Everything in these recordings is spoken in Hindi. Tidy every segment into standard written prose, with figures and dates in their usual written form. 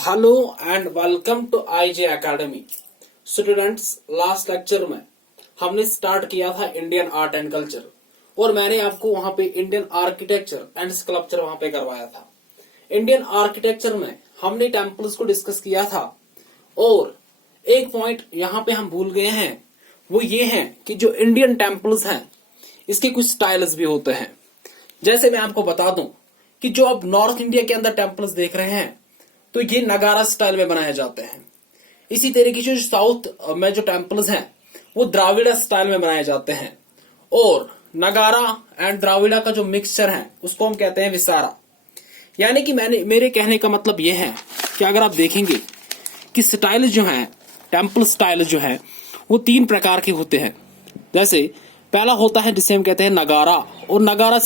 Hello and welcome to IJ academy. Students, last lecture में हमने स्टार्ट किया था इंडियन आर्ट एंड कल्चर और मैंने आपको वहां पे इंडियन आर्किटेक्चर एंड स्कल्पचर वहां पे करवाया था। इंडियन आर्किटेक्चर में हमने टेम्पल्स को डिस्कस किया था और एक पॉइंट यहाँ पे हम भूल गए हैं, वो ये है कि जो इंडियन टेम्पल्स हैं इसके कुछ स्टाइल्स भी होते हैं। जैसे मैं आपको बता दूं कि जो अब नॉर्थ इंडिया के अंदर टेम्पल्स देख रहे हैं तो ये नगारा स्टाइल में बनाए जाते हैं। इसी तरीके से जो साउथ में जो टेम्पल्स हैं वो द्राविड़ा स्टाइल में बनाए जाते हैं और नगारा एंड द्राविड़ा का जो मिक्सचर है उसको हम कहते हैं विसारा। यानी कि मेरे कहने का मतलब ये है कि अगर आप देखेंगे कि स्टाइल जो है, टेम्पल स्टाइल जो है वो तीन प्रकार के होते हैं। जैसे पहला होता है जिसे हम कहते हैं नगारा, और नगारा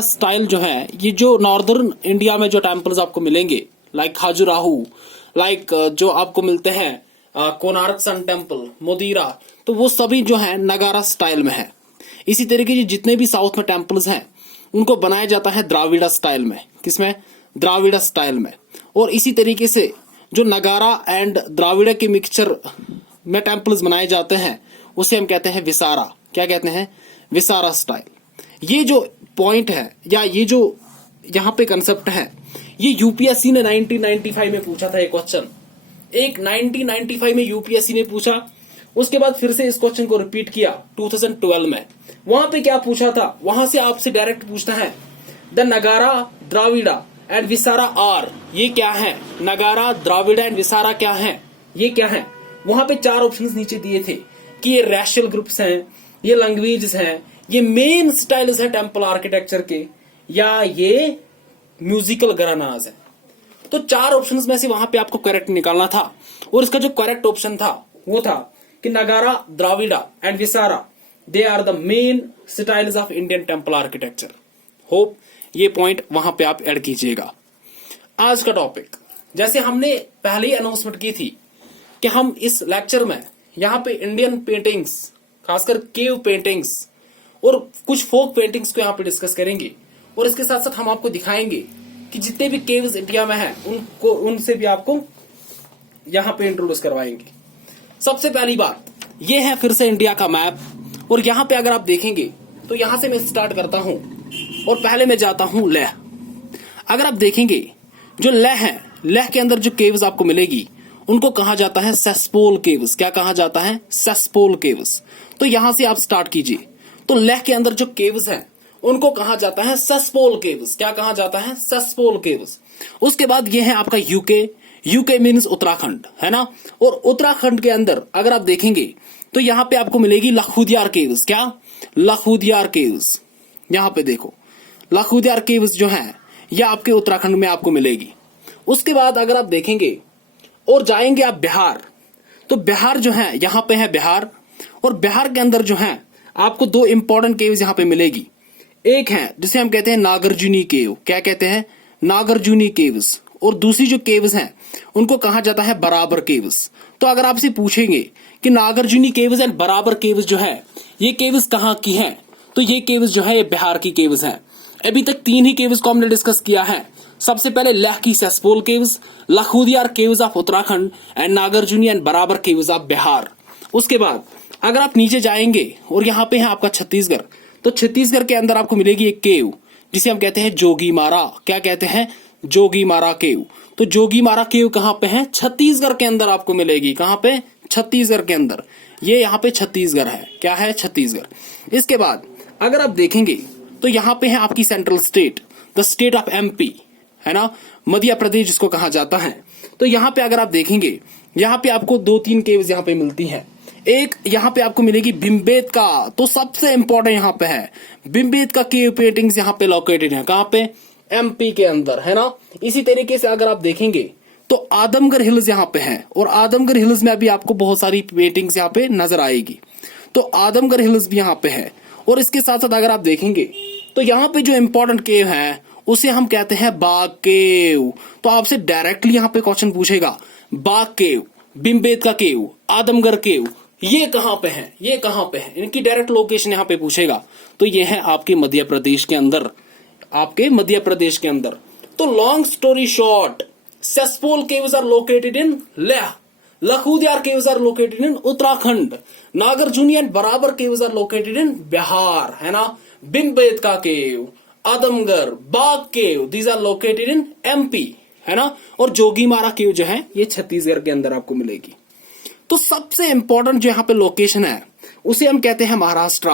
स्टाइल जो है ये जो नॉर्दर्न इंडिया में जो टेम्पल्स आपको मिलेंगे लाइक खाजुराहो, लाइक जो आपको मिलते हैं कोणार्क सन टेम्पल, मोदीरा, तो वो सभी जो है नगारा स्टाइल में है। इसी तरीके से जितने भी साउथ में टेम्पल्स हैं उनको बनाया जाता है द्राविड़ा स्टाइल में। किसमें? द्राविड़ा स्टाइल में। और इसी तरीके से जो नगारा एंड द्राविड़ा के मिक्सचर में टेम्पल्स बनाए जाते हैं उसे हम कहते हैं विसारा। क्या कहते हैं? Viscera style. ये जो पॉइंट है या ये जो यहाँ पे कंसेप्ट है ये यूपीएससी ने 1995 में पूछा था। एक क्वेश्चन 1995 में यूपीएससी ने पूछा, उसके बाद फिर से इस क्वेश्चन को रिपीट किया 2012 में। वहां पे क्या पूछा था? वहां से आपसे डायरेक्ट पूछता है द नगारा, द्राविड़ा एंड विसारा आर, ये क्या है? नगारा, द्राविड़ा एंड विसारा क्या है? ये क्या है? वहां पे चार ऑप्शंस नीचे दिए थे कि ये रैशियल ग्रुप्स हैं, ये लैंग्वेजेस हैं, ये मेन स्टाइल्स है टेम्पल आर्किटेक्चर के, या ये म्यूजिकल घरानाज है। तो चार ऑप्शंस में से वहां पे आपको करेक्ट निकालना था और इसका जो करेक्ट ऑप्शन था वो था कि Nagara, Dravida and Vesara they are the main styles of Indian temple architecture. Hope ये पॉइंट वहां पे आप ऐड कीजिएगा। आज का टॉपिक, जैसे हमने पहले ही अनाउंसमेंट की थी कि हम इस लेक्चर में यहाँ पे इंडियन पेंटिंग्स, खासकर केव पेंटिंग्स और कुछ फोक पेंटिंग्स को यहाँ पे डिस्कस करेंगे और इसके साथ साथ हम आपको दिखाएंगे कि जितने भी केव्स इंडिया में हैं उनसे भी आपको यहाँ पे इंट्रोड्यूस करवाएंगे। सबसे पहली बात ये है फिर से इंडिया का मैप, और यहाँ पे अगर आप देखेंगे तो यहाँ से मैं स्टार्ट करता हूं और पहले मैं जाता हूं लेह। अगर आप देखेंगे जो लेह है, लेह के अंदर जो केव्स आपको मिलेगी उनको कहा जाता है सेस्पोल केव्स। क्या कहा जाता है? सेस्पोल केव्स। तो यहां से आप स्टार्ट कीजिए। तो लेह के अंदर जो केव्स हैं उनको कहा जाता है सेस्पोल केव्स। क्या कहा जाता है? सेस्पोल केव्स। उसके बाद ये है आपका यूके। यूके मीन्स उत्तराखंड, है ना। और उत्तराखंड के अंदर अगर आप देखेंगे तो यहाँ पे आपको मिलेगी लखुदियार केव्स। क्या? लखुदियार केव्स। यहाँ पे देखो लखुदियार केव्स जो है यह आपके उत्तराखंड में आपको मिलेगी। उसके बाद अगर आप देखेंगे और जाएंगे आप बिहार, तो बिहार जो है यहाँ पे है बिहार, और बिहार के अंदर जो है आपको दो इंपॉर्टेंट केव्स यहाँ पे मिलेगी। एक है जिसे हम कहते हैं नागार्जुनी केव। क्या कहते हैं? नागार्जुनी केव्स। और दूसरी जो केव्स हैं उनको कहा जाता है बराबर केव्स। तो अगर आपसे पूछेंगे कि Nagarjuni caves and Barabar caves जो है ये केव्स कहाँ की हैं, तो ये केव्स जो है ये बिहार की केव्स हैं। अभी तक तीन ही केव्स को हमने डिस्कस किया है। सबसे पहले लेह की Saspol caves, Lakhudiyar caves of Uttarakhand and Nagarjuni and Barabar caves of Bihar. उसके बाद अगर आप नीचे जाएंगे और यहाँ पे है आपका छत्तीसगढ़, तो छत्तीसगढ़ के अंदर आपको मिलेगी एक केव जिसे हम कहते हैं जोगीमारा। क्या कहते हैं? जोगीमारा केव। तो जोगीमारा केव कहाँ पे है? छत्तीसगढ़ के अंदर आपको मिलेगी। कहाँ पे? छत्तीसगढ़ के अंदर। ये यहाँ पे छत्तीसगढ़ है। क्या है? छत्तीसगढ़। इसके बाद अगर आप देखेंगे तो यहाँ पे है आपकी central state, the state of MP, है ना, मध्य प्रदेश जिसको कहा जाता है। तो यहाँ पे अगर आप देखेंगे यहाँ पे आपको दो तीन केव्स यहाँ पे मिलती हैं। एक यहाँ पे आपको मिलेगी भिमबेटका, तो सबसे इंपॉर्टेंट यहाँ पे है भिमबेटका केव पेंटिंग्स यहाँ पे लोकेटेड है। कहाँ पे? एमपी के अंदर, है ना। इसी तरीके से अगर आप देखेंगे तो आदमगढ़ हिल्स यहाँ पे है, और आदमगढ़ हिल्स में अभी आपको बहुत सारी पेंटिंग्स यहाँ पे नजर आएगी। तो आदमगढ़ हिल्स भी यहाँ पे है। और इसके साथ साथ अगर आप देखेंगे तो यहाँ पे जो इंपॉर्टेंट केव है उसे हम कहते हैं बाग केव। तो आपसे डायरेक्टली यहाँ पे क्वेश्चन पूछेगा बाग केव, भिमबेटका केव, आदमगढ़ केव, ये कहाँ पे है? ये कहाँ पे है? इनकी डायरेक्ट लोकेशन यहाँ पे पूछेगा। तो ये है आपके मध्य प्रदेश के अंदर, आपके मध्य प्रदेश के अंदर। तो long story short, Saspol caves are located in Leh, Lakhudiyar caves are located in Uttarakhand, Nagarjuni and Barabar caves are located in Bihar, है ना। Bhimbetka cave, Adamgarh, Bagh cave, these are located in MP, है ना। और जोगीमारा केव जो है ये छत्तीसगढ़ के अंदर आपको मिलेगी। तो सबसे इंपॉर्टेंट जो यहाँ पे लोकेशन है उसे हम कहते हैं महाराष्ट्र,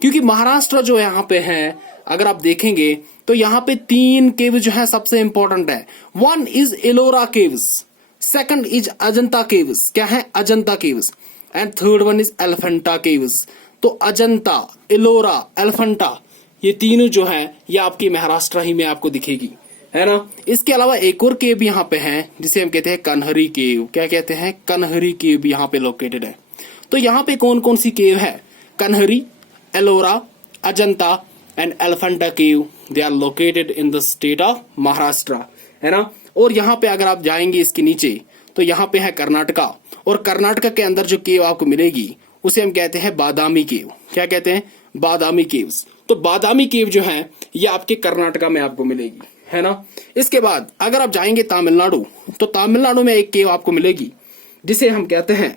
क्योंकि महाराष्ट्र जो यहाँ पे है अगर आप देखेंगे तो यहाँ पे 3 केव जो है सबसे इंपॉर्टेंट है। One is Ellora caves, second is Ajanta caves, क्या है Ajanta caves, and third one is Elephanta caves. तो अजंता, एलोरा, एलिफेंटा ये तीनों जो है ये आपकी महाराष्ट्र ही में आपको दिखेगी, है ना। इसके अलावा एक और केव यहाँ पे है जिसे हम कहते हैं कन्हरी केव, क्या कहते हैं कन्हरी केव भी यहाँ पे लोकेटेड है। तो यहाँ पे कौन कौन सी केव है, Kanheri, Ellora, Ajanta and Elephanta cave, they are located in the state of Maharashtra, है ना। और यहाँ पे अगर आप जाएंगे इसके नीचे तो यहाँ पे है कर्नाटका, और कर्नाटका के अंदर जो केव आपको मिलेगी उसे हम कहते हैं बादामी केव, क्या कहते हैं बादामी केव्स। तो बादामी केव जो है ये आपके कर्नाटका में आपको मिलेगी, है ना। इसके बाद अगर आप जाएंगे तमिलनाडु तो तमिलनाडु में एक केव आपको मिलेगी जिसे हम कहते हैं,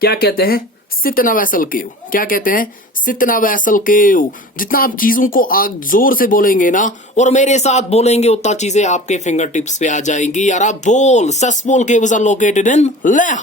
क्या कहते हैं सितनावैसल केव, क्या कहते हैं सितनावैसल केव। जितना आप चीजों को आग जोर से बोलेंगे ना और मेरे साथ बोलेंगे उतना चीजें आपके फिंगर टिप्स पे आ जाएंगी यार। आप बोल, Saspol caves are located in Leh,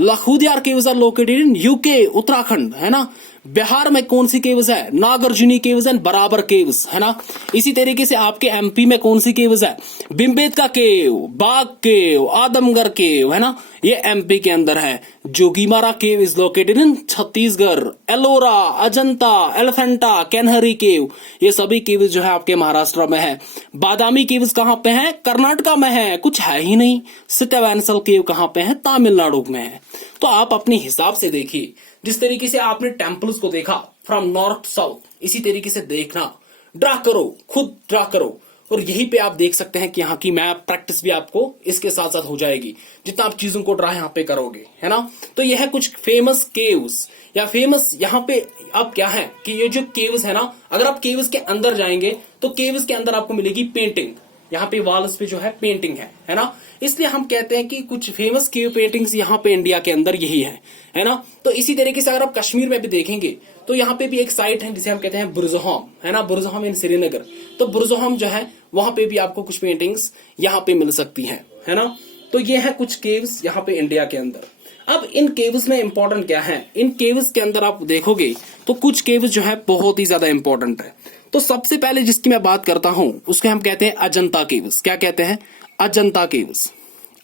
Lakhudiyar caves are located in UK Uttarakhand, है ना। बिहार में कौन सी केव्स है, Nagarjuni caves and Barabar caves, है ना। इसी तरीके से आपके एमपी में कौन सी केव्स है, भीमबेटका केव, बाग केव, आदमगढ़ केव, है ना, ये एमपी के अंदर है। Jogimara cave is located in Chhattisgarh, Ellora, Ajanta, Elephanta, Kanheri cave ये सभी केव्स जो है आपके महाराष्ट्र में है। बादामी केव्स कहाँ पे है, कर्नाटका में है, कुछ है ही नहीं। सितनावैसल केव कहाँ पे है, तमिलनाडु में है। तो आप अपने हिसाब से देखिए, जिस तरीके से आपने टेम्पल्स को देखा फ्रॉम नॉर्थ साउथ, इसी तरीके से देखना, ड्रा करो, खुद ड्रा करो। और यहीं पे आप देख सकते हैं कि यहाँ की मैप प्रैक्टिस भी आपको इसके साथ साथ हो जाएगी जितना आप चीजों को ड्रा यहाँ पे करोगे, है ना। तो यह है कुछ फेमस केव्स या फेमस यहाँ पे अब क्या है कि ये जो केव्स है ना, अगर आप केव्स के अंदर जाएंगे तो केव्स के अंदर आपको मिलेगी पेंटिंग, यहाँ पे वॉल्स पे जो है पेंटिंग है ना। इसलिए हम कहते हैं कि कुछ फेमस केव पेंटिंग्स यहाँ पे इंडिया के अंदर यही है ना। तो इसी तरीके से अगर आप कश्मीर में भी देखेंगे तो यहाँ पे भी एक साइट है जिसे हम कहते हैं बुरज़होम, है ना, बुरज़होम इन श्रीनगर। तो बुरज़होम जो है वहां पे भी आपको कुछ पेंटिंग्स यहाँ पे मिल सकती है ना। तो ये है कुछ केव्स यहाँ पे इंडिया के अंदर। अब इन केव्स में इंपॉर्टेंट क्या है, इन केव्स के अंदर आप देखोगे तो कुछ केव्स जो है बहुत ही ज्यादा इंपॉर्टेंट है। तो सबसे पहले जिसकी मैं बात करता हूं उसको हम कहते हैं अजंता केव्स, क्या कहते हैं अजंता केव्स।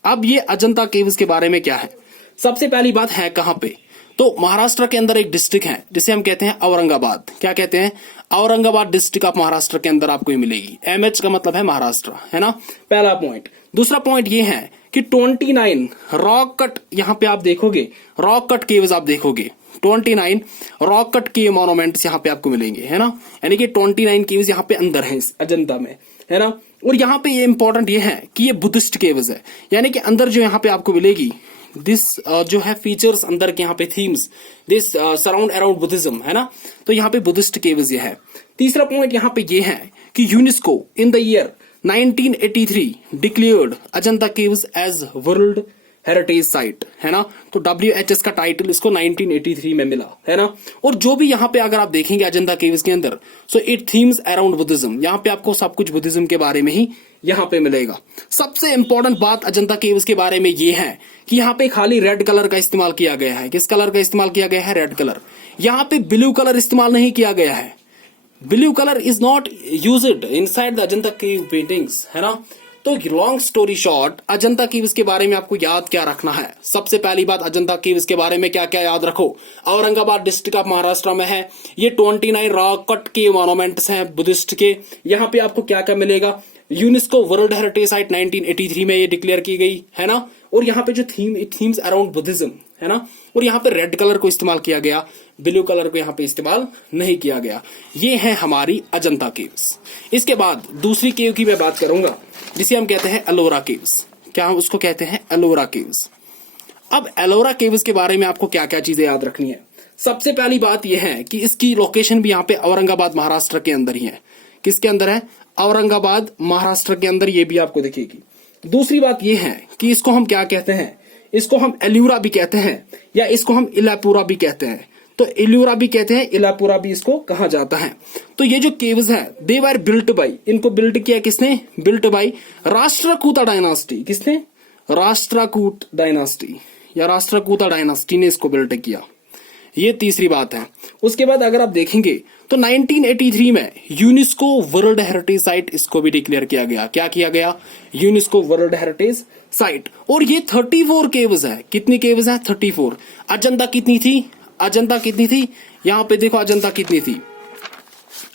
अब ये अजंता केव्स के बारे में क्या है, सबसे पहली बात है कहां पे, तो महाराष्ट्र के अंदर एक डिस्ट्रिक्ट है जिसे हम कहते हैं औरंगाबाद, क्या कहते हैं औरंगाबाद डिस्ट्रिक्ट ऑफ महाराष्ट्र के अंदर आपको मिलेगी। एमएच का मतलब है महाराष्ट्र, है ना, पहला पॉइंट। दूसरा पॉइंट ये है कि 29 रॉक कट, यहां पे आप देखोगे रॉक कट केव्स आप देखोगे 29 रॉक कट केव मॉन्यूमेंट्स यहाँ पे आपको मिलेंगे, है ना। यानी कि 29 केव्स यहाँ पे अंदर हैं इस अजंता में, है ना। और यहाँ पे ये इंपॉर्टेंट ये है कि ये बुद्धिस्ट केव्स है, यानी कि अंदर जो यहाँ पे आपको मिलेगी दिस जो है फीचर्स अंदर के यहाँ पे themes this surround around Buddhism, है ना। तो यहाँ पे बुद्धिस्ट केव्स ये है। तीसरा पॉइंट यहाँ पे ये है कि UNESCO in the year 1983 declared Ajanta caves as world heritage site, है ना। तो WHS का टाइटल इसको 1983 में मिला, है ना। और जो भी यहाँ पे अगर आप देखेंगे अजंता केव्स के अंदर, so it themes around Buddhism, यहाँ पे आपको सब कुछ बुद्धिज्म के बारे में ही यहाँ पे मिलेगा। सबसे इंपॉर्टेंट बात अजंता केव्स के बारे में ये है कि यहाँ पे खाली रेड कलर का इस्तेमाल किया गया है। किस कलर का इस्तेमाल किया गया है, रेड कलर। यहाँ पे ब्लू कलर इस्तेमाल नहीं किया गया है। Blue colour is not used inside the Ajanta cave paintings, है ना। तो long story short, Ajanta caves के बारे में आपको याद क्या रखना है। सबसे पहली बात, अजंता केव्स के बारे में क्या क्या याद रखो, औरंगाबाद डिस्ट्रिक्ट ऑफ महाराष्ट्र में है। ये 29 रॉक कट के मॉन्यूमेंट्स हैं बुद्धिस्ट के। यहाँ पे आपको क्या क्या मिलेगा, यूनेस्को वर्ल्ड हेरिटेज साइट 1983 में ये डिक्लेयर की गई, है ना। और यहाँ पे जो theme, it themes around Buddhism, है ना। और यहाँ पे रेड कलर को इस्तेमाल किया गया, ब्लू कलर को यहाँ पे इस्तेमाल नहीं किया गया। ये है हमारी अजंता केव्स। इसके बाद दूसरी केव की मैं बात करूंगा जिसे हम कहते हैं एलोरा केव्स। क्या हम उसको कहते हैं एलोरा केव्स। अब एलोरा केव्स के बारे में आपको क्या क्या चीजें याद रखनी है। सबसे पहली बात यह है कि इसकी लोकेशन भी यहाँ पे औरंगाबाद महाराष्ट्र के अंदर ही है। किसके अंदर है, औरंगाबाद महाराष्ट्र के अंदर, ये भी आपको दिखेगी। दूसरी बात ये है कि इसको हम क्या कहते हैं, इसको हम एल्यूरा भी कहते हैं या इसको हम इलापुरा भी कहते हैं। तो एल्यूरा भी कहते हैं, इलापुरा भी इसको कहा जाता है। तो ये जो केव्स हैं दे वर बिल्ट बाई, इनको बिल्ट किया किसने, बिल्ट बाई राष्ट्रकूटा डायनास्टी। किसने, राष्ट्रकूट डायनास्टी या राष्ट्रकूटा डायनास्टी ने इसको बिल्ट किया। ये तीसरी बात है। उसके बाद अगर आप देखेंगे तो 1983 में यूनेस्को वर्ल्ड हेरिटेज साइट इसको भी डिक्लेयर किया गया। क्या किया गया, यूनेस्को वर्ल्ड हेरिटेज साइट। और ये 34 केव्स है। कितनी केव्स है, 34। अजंता कितनी थी, अजंता कितनी थी, यहां पे देखो अजंता कितनी थी,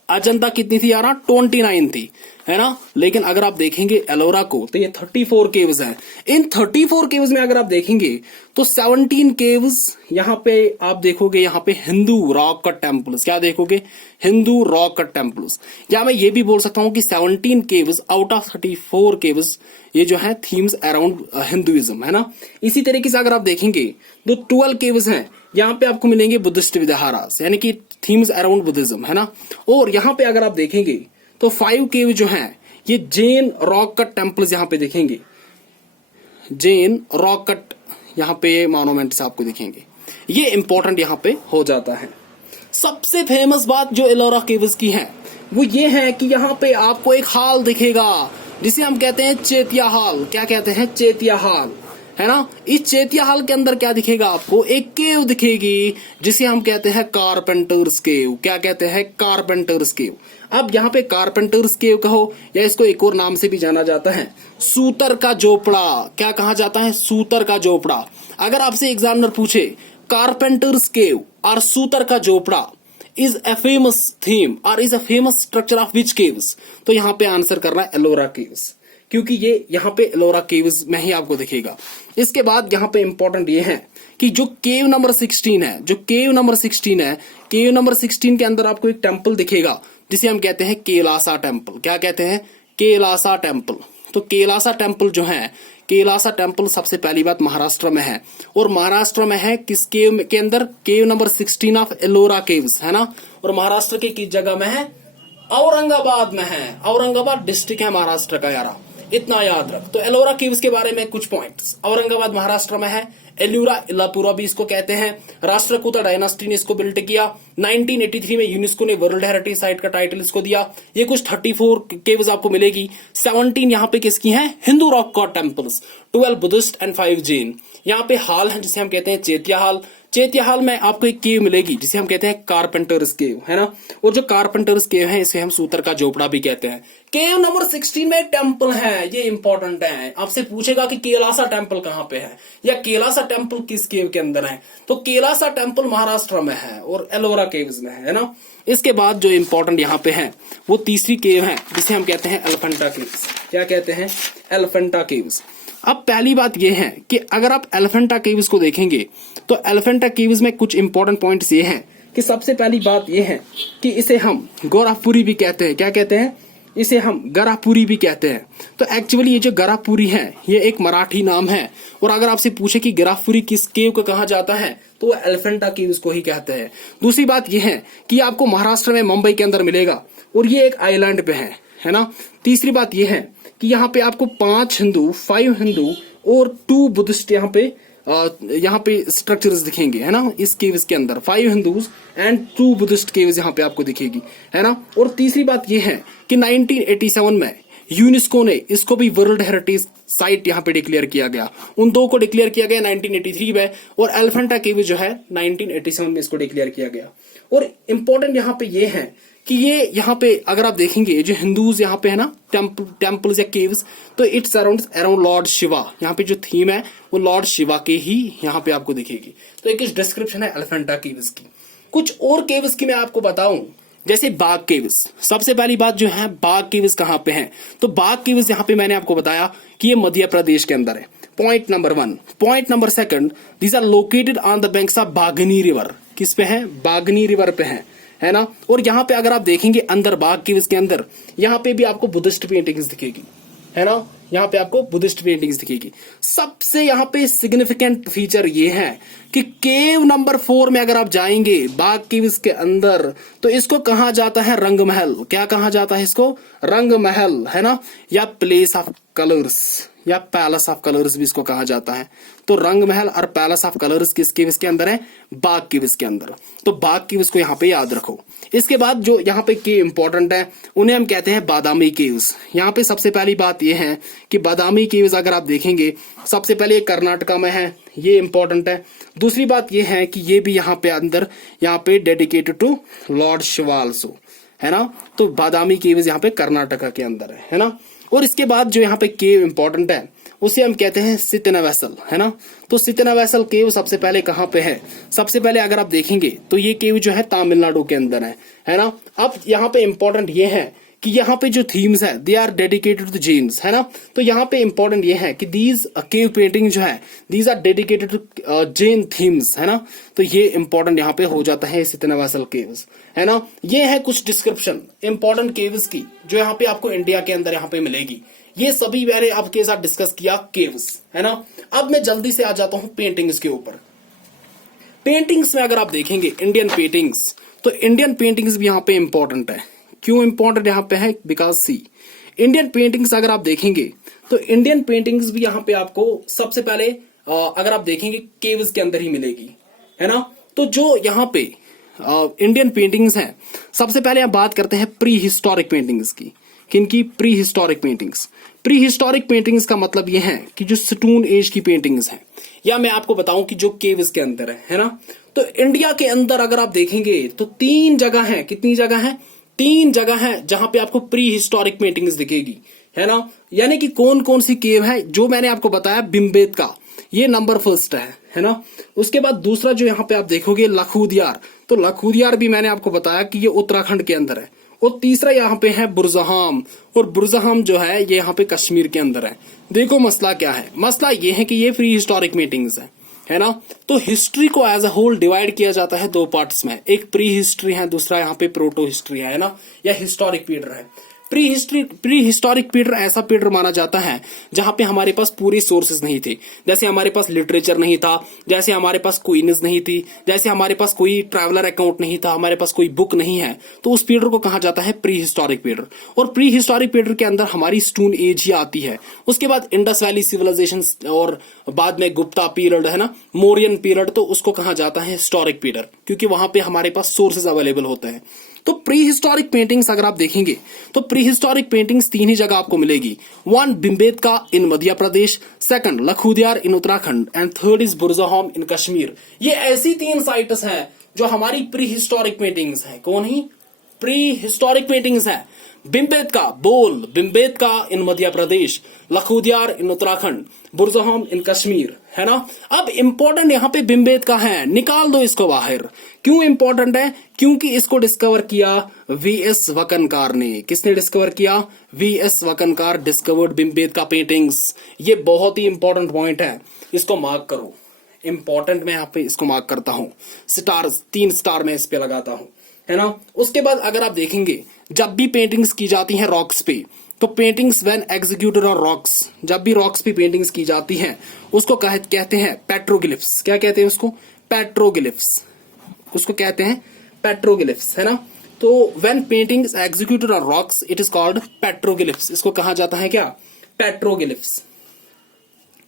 अजंता कितनी थी यार, 29 थी, है ना। लेकिन अगर आप देखेंगे एलोरा को तो ये 34 केव्स हैं। इन 34 केव्स में अगर आप देखेंगे तो 17 केव्स यहां पे आप देखोगे, यहां पे हिंदू रॉक कट टेम्पल्स। क्या देखोगे, हिंदू रॉक कट टेम्पल्स। या मैं ये भी बोल सकता हूं कि 17 केव्स आउट ऑफ 34 केव्स ये जो है थीम्स अराउंड हिंदुइज्म, है ना। इसी तरीके से अगर आप देखेंगे तो 12 केव्स हैं, यहां पे आपको मिलेंगे बुद्धिस्ट विहारास, यानी कि थीम्स अराउंड बुद्धिज्म, है ना। और यहां पे अगर आप देखेंगे तो 5 केव जो हैं ये जैन रॉक कट टेम्पल्स यहां पे देखेंगे, जैन रॉक कट यहां पे मॉन्यूमेंट्स आपको दिखेंगे। ये इंपॉर्टेंट यहां पे हो जाता है। सबसे फेमस बात जो एलोरा केव्स की है वो ये है कि यहां पे आपको एक हाल दिखेगा जिसे हम कहते हैं चेतिया हाल। क्या कहते हैं, चेतिया हाल, है ना। इस चेतिया हाल के अंदर क्या दिखेगा आपको, एक केव दिखेगी जिसे हम कहते हैं कारपेंटर्स केव। क्या कहते हैं, कारपेंटर्स केव। अब यहाँ पे कारपेंटर्स केव कहो या इसको एक और नाम से भी जाना जाता है, सूतर का झोपड़ा। क्या कहा जाता है, सूतर का झोपड़ा। अगर आपसे एग्जामिनर पूछे कारपेंटर्स केव और सूतर का झोपड़ा इज अ फेमस थीम और is a famous structure of which caves, तो यहाँ पे आंसर करना है एलोरा केव्स, क्योंकि ये यहाँ पे एलोरा केव्स में ही आपको दिखेगा। इसके बाद यहाँ पे इंपॉर्टेंट ये है कि जो केव नंबर 16 है, जो केव नंबर 16 है, केव नंबर 16 के अंदर आपको एक टेम्पल दिखेगा जिसे हम कहते हैं कैलासा टेम्पल। क्या कहते हैं, कैलासा टेम्पल। तो कैलासा टेम्पल जो है, कैलासा टेम्पल सबसे पहली बात महाराष्ट्र में है। और महाराष्ट्र में है किस केव के अंदर, केव नंबर 16 ऑफ एलोरा केव्स, है ना। और महाराष्ट्र के किस जगह में है, औरंगाबाद में है। औरंगाबाद डिस्ट्रिक्ट है महाराष्ट्र का यारा, इतना याद रख। तो एलोरा केव्स के बारे में कुछ पॉइंट्स, औरंगाबाद महाराष्ट्र में है। एल्यूरा इलापुरा भी इसको कहते हैं। राष्ट्रकूटा डायनास्टी ने इसको बिल्ट किया। 1983 में यूनेस्को ने वर्ल्ड हेरिटेज साइट का टाइटल इसको दिया। ये कुछ 34 केव्स आपको मिलेगी। 17 यहाँ पे किसकी हैं, Hindu rock cut temples, 12 Buddhist and 5 Jain. यहाँ पे हाल है जिसे हम कहते हैं चेतिया हाल। चेतिया हाल में आपको एक केव मिलेगी जिसे हम कहते हैं कारपेंटर्स केव, है ना। और जो कारपेंटर्स केव है इसे हम सूतर का झोपड़ा भी कहते हैं। केव नंबर 16 में एक टेम्पल है, ये इंपॉर्टेंट है। आपसे पूछेगा कि कैलासा टेम्पल कहां पे है या कैलासा टेम्पल किस केव के अंदर है, तो कैलासा टेम्पल महाराष्ट्र में है और एलोरा केव्स में है ना। इसके बाद जो इंपॉर्टेंट यहाँ पे है वो तीसरी केव है जिसे हम कहते हैं एलिफेंटा केव्स। क्या कहते हैं, एलिफेंटा केव्स। अब पहली बात यह है कि अगर आप एलिफेंटा केव्स को देखेंगे तो एलिफेंटा केव्स में कुछ इंपॉर्टेंट पॉइंट्स ये हैं कि सबसे पहली बात यह है कि इसे हम गोरापुरी भी कहते हैं। क्या कहते हैं, इसे हम गरापुरी भी कहते हैं। तो एक्चुअली ये जो गरापुरी है ये एक मराठी नाम है। और अगर आपसे पूछे कि गरापुरी किस केव को कहा जाता है तो वो एलिफेंटा केव्स को ही कहते हैं। दूसरी बात यह है कि आपको महाराष्ट्र में मुंबई के अंदर मिलेगा और ये एक आइलैंड पे है ना। तीसरी बात यह है कि यहाँ पे आपको 5 हिंदू, 5 हिंदू और 2 बुद्धिस्ट यहाँ पे स्ट्रक्चर्स दिखेंगे, है ना। इस केव्स के अंदर 5 हिंदूज एंड 2 बुद्धिस्ट केव्स यहाँ पे आपको दिखेगी, है ना। और तीसरी बात यह है कि 1987 में यूनेस्को ने इसको भी वर्ल्ड हेरिटेज साइट यहाँ पे डिक्लेयर किया गया। उन दो को डिक्लेयर किया गया 1983 में और एलिफेंटा केव जो है 1987 में इसको डिक्लेयर किया गया। और इंपॉर्टेंट यहाँ पे ये है कि ये यहाँ पे अगर आप देखेंगे जो हिंदूज यहाँ पे है ना टेम्पल्स या केव्स, तो इट्स अराउंड लॉर्ड शिवा। यहाँ पे जो थीम है वो लॉर्ड शिवा के ही यहाँ पे आपको दिखेगी। तो एक डिस्क्रिप्शन है एलिफेंटा केव्स की। कुछ और केव्स की मैं आपको बताऊं, जैसे बाघ केव्स। सबसे पहली बात जो है बाघ केव्स कहाँ पे हैं, तो बाघ केव्स यहाँ पे मैंने आपको बताया कि ये मध्य प्रदेश के अंदर है। Point number 1। Point number 2, these are located on the banks of Baghani river. किस पे है, बागनी रिवर पे है ना। और यहाँ पे अगर आप देखेंगे अंदर बाघ केव्स के अंदर यहाँ पे भी आपको बुद्धिस्ट पेंटिंग्स दिखेगी, है ना। यहाँ पे आपको बुद्धिस्ट पेंटिंग्स दिखेगी। सबसे यहाँ पे सिग्निफिकेंट फीचर ये है कि केव नंबर 4 में अगर आप जाएंगे बाग केव्स के अंदर, तो इसको कहा जाता है रंग महल। क्या कहा जाता है इसको? रंग महल, है ना, या प्लेस ऑफ कलर्स या पैलेस ऑफ कलर्स भी इसको कहा जाता है। तो रंग महल और पैलेस ऑफ कलर्स किस केव्स के अंदर है? बाग केव्स के अंदर। तो बाग केव्स को यहाँ पे याद रखो। इसके बाद जो यहाँ पे केव इंपॉर्टेंट है उन्हें हम कहते हैं बादामी केव्स। यहाँ पे सबसे पहली बात यह है कि बादामी केव्स अगर आप देखेंगे, सबसे पहले ये कर्नाटका में है, ये इंपॉर्टेंट है। दूसरी बात यह है कि ये भी यहाँ पे अंदर यहाँ पे dedicated to lord Shiva also, है ना। तो बादामी केव्स यहाँ पे कर्नाटका के अंदर है ना। और इसके बाद जो यहाँ पे केव इंपॉर्टेंट है उसे हम कहते हैं सितनावैसल, है ना। तो सितनावैसल केव सबसे पहले कहाँ पे है? सबसे पहले अगर आप देखेंगे तो ये केव जो है तमिलनाडु के अंदर है ना। अब यहाँ पे इंपॉर्टेंट ये है कि यहाँ पे जो थीम्स है they are dedicated to Jains, है ना। तो यहाँ पे इंपॉर्टेंट ये है कि दीज केव पेंटिंग जो है these are dedicated to Jain themes, है ना। तो ये इंपॉर्टेंट यहाँ पे हो जाता है सितनावैसल केव्स, है ना। ये है कुछ डिस्क्रिप्शन इंपॉर्टेंट केव्स की जो यहाँ पे आपको इंडिया के अंदर यहाँ पे मिलेगी। ये सभी मैंने आपके साथ डिस्कस किया केव्स, है ना। अब मैं जल्दी से आ जाता हूं पेंटिंग्स के ऊपर। पेंटिंग्स में अगर आप देखेंगे इंडियन पेंटिंग्स, तो इंडियन पेंटिंग्स भी यहाँ पे इंपॉर्टेंट है। क्यों इंपॉर्टेंट यहाँ पे है? बिकॉज सी इंडियन पेंटिंग्स अगर आप देखेंगे तो इंडियन पेंटिंग्स भी यहाँ पे आपको सबसे पहले अगर आप देखेंगे केव्स के अंदर ही मिलेगी, है ना। तो जो यहाँ पे इंडियन पेंटिंग्स हैं, सबसे पहले आप बात करते हैं प्री हिस्टोरिक पेंटिंग्स की। किनकी? Pre historic paintings. Pre historic paintings का मतलब यह है कि जो स्टोन एज की पेंटिंग्स हैं, या मैं आपको बताऊं कि जो केव्स के अंदर है ना। तो इंडिया के अंदर अगर आप देखेंगे तो 3 जगह है। कितनी जगह है? 3 जगह है जहां पे आपको प्री हिस्टोरिक पेंटिंग्स दिखेगी, है ना। यानी कि कौन कौन सी केव है? जो मैंने आपको बताया भिमबेटका, ये नंबर फर्स्ट है ना। उसके बाद दूसरा जो यहाँ पे आप देखोगे लखुदियार, तो लखुदियार भी मैंने आपको बताया कि ये उत्तराखंड के अंदर है। और तीसरा यहाँ पे है बुरजहाम, और बुरजहाम जो है ये यहाँ पे कश्मीर के अंदर है। देखो मसला क्या है? मसला ये है कि ये प्री हिस्टोरिक पेंटिंग्स है ना। तो हिस्ट्री को एज अ होल डिवाइड किया जाता है 2 पार्ट्स में। एक प्री हिस्ट्री है, दूसरा यहाँ पे प्रोटो हिस्ट्री है ना, या हिस्टोरिक पीरियड है। प्री हिस्टोरिक पीरियड ऐसा पीरियड माना जाता है जहां पे हमारे पास पूरे सोर्सेज नहीं थे। जैसे हमारे पास लिटरेचर नहीं था, जैसे हमारे पास क्वीन्स नहीं थी, जैसे हमारे पास कोई ट्रैवलर अकाउंट नहीं था, हमारे पास कोई बुक नहीं है। तो उस पीरियड को कहा जाता है प्री हिस्टोरिक पीरियड। और प्री हिस्टोरिक पीरियड के अंदर हमारी स्टोन एज ही आती है। उसके बाद इंडस वैली सिविलाइजेशन, और बाद में गुप्ता पीरियड, है ना, मौर्यन पीरियड, तो उसको कहा जाता है हिस्टोरिक पीरियड, क्योंकि वहां पे हमारे पास सोर्सेज अवेलेबल होते हैं। तो प्री हिस्टोरिक पेंटिंग्स अगर आप देखेंगे तो प्री हिस्टोरिक पेंटिंग्स 3 ही जगह आपको मिलेगी। 1 भिमबेटका इन मध्य प्रदेश, 2 लखुदियार इन उत्तराखंड, एंड 3 इज बुरजहाम इन कश्मीर। ये ऐसी 3 साइट्स हैं जो हमारी प्री हिस्टोरिक पेंटिंग्स हैं। कौन ही? प्री हिस्टोरिक पेंटिंग्स है। भिमबेटका भिमबेटका इन मध्य प्रदेश, लखुदियार इन उत्तराखंड, बुरजहाम इन कश्मीर, है ना। अब इंपॉर्टेंट यहाँ पे भिमबेटका है, निकाल दो इसको बाहर। क्यों इंपॉर्टेंट है? क्योंकि इसको डिस्कवर किया वीएस वकनकार ने। किसने डिस्कवर किया? VS Wakankar discovered Bhimbetka paintings. ये बहुत ही इंपॉर्टेंट पॉइंट है, इसको मार्क करो। इंपॉर्टेंट मैं यहाँ पे इसको मार्क करता हूं, स्टार 3 स्टार मैं इस पे लगाता हूं, है ना। उसके बाद अगर आप देखेंगे जब भी पेंटिंग्स की जाती हैं रॉक्स पे, तो paintings when executed on rocks, जब भी रॉक्स पे पेंटिंग्स की जाती हैं उसको कहते हैं पेट्रोग्लिफ्स। क्या कहते हैं उसको? पेट्रोग्लिफ्स। उसको कहते हैं पेट्रोग्लिफ्स, है ना। तो when paintings executed on rocks it is called petroglyphs. इसको कहा जाता है क्या? पेट्रोग्लिफ्स।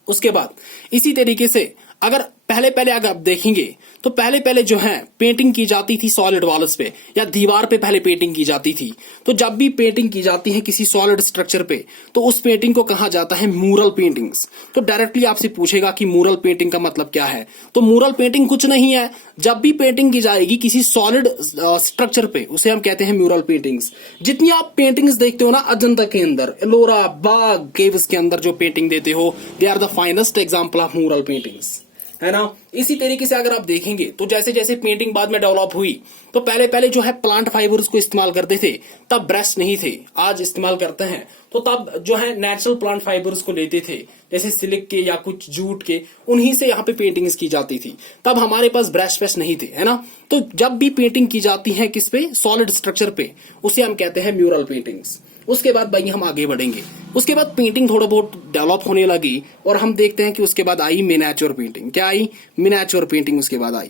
उसके बाद इसी तरीके से अगर पहले अगर आप देखेंगे तो पहले जो है पेंटिंग की जाती थी सॉलिड वॉल्स पे, या दीवार पे पहले पेंटिंग की जाती थी। तो जब भी पेंटिंग की जाती है किसी सॉलिड स्ट्रक्चर पे, तो उस पेंटिंग को कहा जाता है म्यूरल पेंटिंग्स। तो डायरेक्टली आपसे पूछेगा कि म्यूरल पेंटिंग का मतलब क्या है? तो म्यूरल पेंटिंग कुछ नहीं है, जब भी पेंटिंग की जाएगी किसी सॉलिड स्ट्रक्चर पे उसे हम कहते हैं म्यूरल पेंटिंग्स। जितनी आप पेंटिंग्स देखते हो ना अजंता के अंदर, एलोरा, बाग केव्स के अंदर जो पेंटिंग देते हो, they are the finest example of mural paintings, है ना। इसी तरीके से अगर आप देखेंगे तो जैसे जैसे पेंटिंग बाद में डेवलप हुई, तो पहले जो है प्लांट फाइबर्स को इस्तेमाल करते थे, तब ब्रश नहीं थे, आज इस्तेमाल करते हैं। तो तब जो है नेचुरल प्लांट फाइबर्स को लेते थे, जैसे सिल्क के या कुछ जूट के, उन्हीं से यहाँ पे पेंटिंग्स की जाती थी। तब हमारे पास ब्रश नहीं थे, है ना। तो जब भी पेंटिंग की जाती है किस पे? सॉलिड स्ट्रक्चर पे, उसे हम कहते हैं म्यूरल पेंटिंग्स। उसके बाद भाई हम आगे बढ़ेंगे। उसके बाद पेंटिंग थोड़ा बहुत डेवलप होने लगी और हम देखते हैं कि उसके बाद आई मिनिएचर पेंटिंग। क्या आई? मिनिएचर पेंटिंग उसके बाद आई,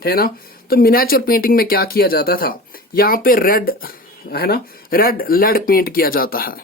है ना। तो मिनिएचर पेंटिंग में क्या किया जाता था, यहाँ पे रेड, है ना, रेड लेड पेंट किया जाता है।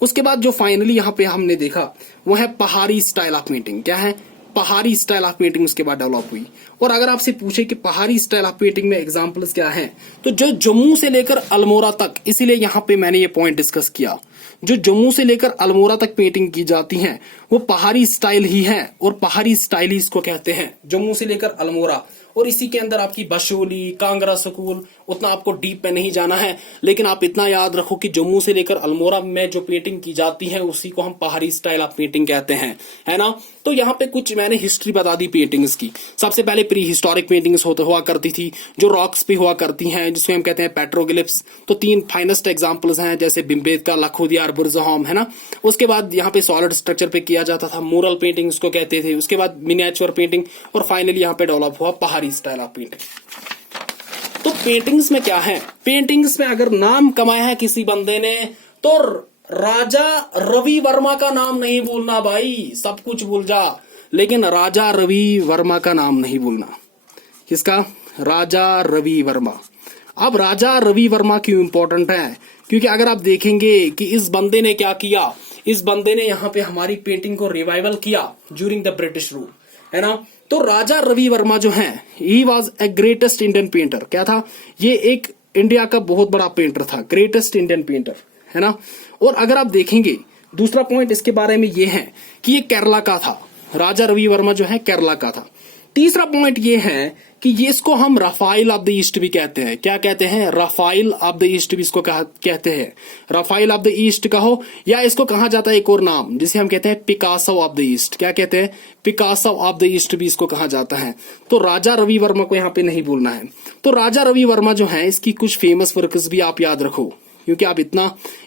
उसके बाद जो फाइनली यहाँ पे हमने देखा वो है पहाड़ी स्टाइल ऑफ पेंटिंग। क्या है? पहाड़ी स्टाइल ऑफ पेंटिंग उसके बाद डेवलप हुई। और अगर आपसे पूछे कि पहाड़ी स्टाइल ऑफ पेंटिंग में एग्जांपल्स क्या हैं, तो जो जम्मू से लेकर अल्मोड़ा तक, इसीलिए यहाँ पे मैंने ये पॉइंट डिस्कस किया, जो जम्मू से लेकर अल्मोड़ा तक पेंटिंग की जाती हैं वो पहाड़ी स्टाइल ही है और पहाड़ी स्टाइल ही इसको कहते हैं, जम्मू से लेकर अल्मोड़ा। और इसी के अंदर आपकी बशोली, कांगड़ा स्कूल, उतना आपको डीप में नहीं जाना है, लेकिन आप इतना याद रखो कि जम्मू से लेकर अल्मोड़ा में जो पेंटिंग की जाती है उसी को हम पहाड़ी स्टाइल ऑफ पेंटिंग कहते हैं, है ना। तो यहाँ पे कुछ मैंने हिस्ट्री बता दी पेंटिंग्स की। सबसे पहले प्री हिस्टोरिक पेंटिंग्स हुआ करती थी जो रॉक्स पे हुआ करती हैं, जिसको हम कहते हैं पेट्रोग्लिफ्स। तो 3 फाइनेस्ट एग्जांपल्स हैं, जैसे बिम्बेदका, लखोदिया, बुर्जहोम, है ना। उसके बाद यहाँ पे सॉलिड स्ट्रक्चर पे किया जाता था, मूरल पेंटिंग उसको कहते थे। उसके बाद मिनिएचर पेंटिंग और फाइनली यहाँ पे डेवलप हुआ पहाड़ी स्टाइल ऑफ पेंटिंग। तो पेंटिंग्स में क्या है, पेंटिंग्स में अगर नाम कमाया है किसी बंदे ने तो राजा रवि वर्मा का नाम नहीं भूलना भाई, सब कुछ भूल जा लेकिन राजा रवि वर्मा का नाम नहीं भूलना। किसका? राजा रवि वर्मा। अब राजा रवि वर्मा क्यों इंपॉर्टेंट है? क्योंकि अगर आप देखेंगे कि इस बंदे ने क्या किया, इस बंदे ने यहाँ पे हमारी पेंटिंग को रिवाइवल किया ड्यूरिंग द ब्रिटिश रूल, है ना। तो राजा रवि वर्मा जो है, he was a greatest Indian painter. क्या था? ये एक इंडिया का बहुत बड़ा पेंटर था, ग्रेटेस्ट इंडियन पेंटर, है ना। और अगर आप देखेंगे दूसरा पॉइंट इसके बारे में ये है कि ये केरला का था, राजा रवि वर्मा जो है केरला का था। तीसरा पॉइंट ये है कि ये इसको हम राफाइल ऑफ द ईस्ट भी कहते हैं। क्या कहते हैं? राफाइल ऑफ द ईस्ट भी इसको कहते हैं। राफाइल ऑफ द ईस्ट कहो, या इसको कहा जाता है एक और नाम जिसे हम कहते हैं पिकासो ऑफ द ईस्ट। क्या कहते हैं? पिकासो ऑफ द ईस्ट भी इसको कहा जाता है। तो राजा रवि वर्मा को यहाँ पे नहीं भूलना है। तो राजा रवि वर्मा जो है इसकी कुछ फेमस वर्क्स भी आप याद रखो, क्योंकि आप इतना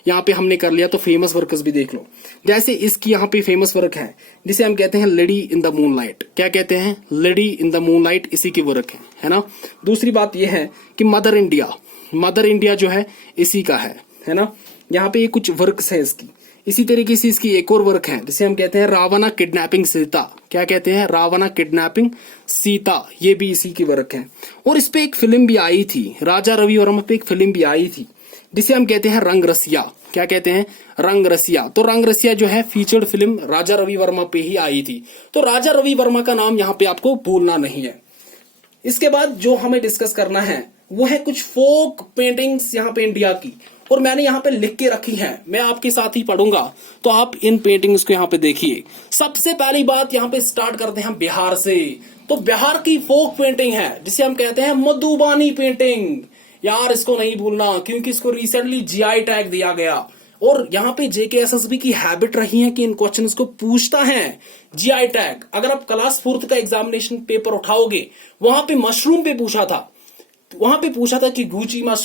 यहाँ पे हमने कर लिया तो फेमस वर्क्स भी देख लो। जैसे इसकी यहाँ पे फेमस वर्क है जिसे हम कहते हैं लेडी इन द मूनलाइट। क्या कहते हैं? लेडी इन द मूनलाइट, इसी की वर्क है ना। दूसरी बात यह है कि मदर इंडिया, मदर इंडिया जो है इसी का है ना। यहाँ पे ये कुछ वर्क्स है इसकी। इसी तरीके से इसकी एक और वर्क है जिसे हम कहते हैं रावणा किडनैपिंग सीता। क्या कहते हैं? रावणा किडनैपिंग सीता, ये भी इसी की वर्क है। और इस पे एक फिल्म भी आई थी, राजा रवि वर्मा पे एक फिल्म भी आई थी जिसे हम कहते हैं रंग रसिया। क्या कहते हैं? रंग रसिया। तो रंग रसिया जो है फीचर्ड फिल्म राजा रवि वर्मा पे ही आई थी। तो राजा रवि वर्मा का नाम यहाँ पे आपको भूलना नहीं है। इसके बाद जो हमें डिस्कस करना है वो है कुछ फोक पेंटिंग्स यहाँ पे इंडिया की, और मैंने यहाँ पे लिख के रखी है, मैं आपके साथ ही पढ़ूंगा तो आप इन पेंटिंग्स को यहाँ पे देखिए। सबसे पहली बात यहाँ पे स्टार्ट करते हैं बिहार से। तो बिहार की फोक पेंटिंग है जिसे हम कहते हैं मधुबानी पेंटिंग। यार इसको नहीं भूलना क्योंकि इसको रिसेंटली जीआई टैग दिया गया, और यहाँ पे जेकेएसएसबी की हैबिट रही है कि इन क्वेश्चंस को पूछता है जीआई टैग। अगर आप क्लास 4th का एग्जामिनेशन पेपर उठाओगे वहां पे मशरूम पे पूछा था, वहां पे पूछा था कि गूची मशरूम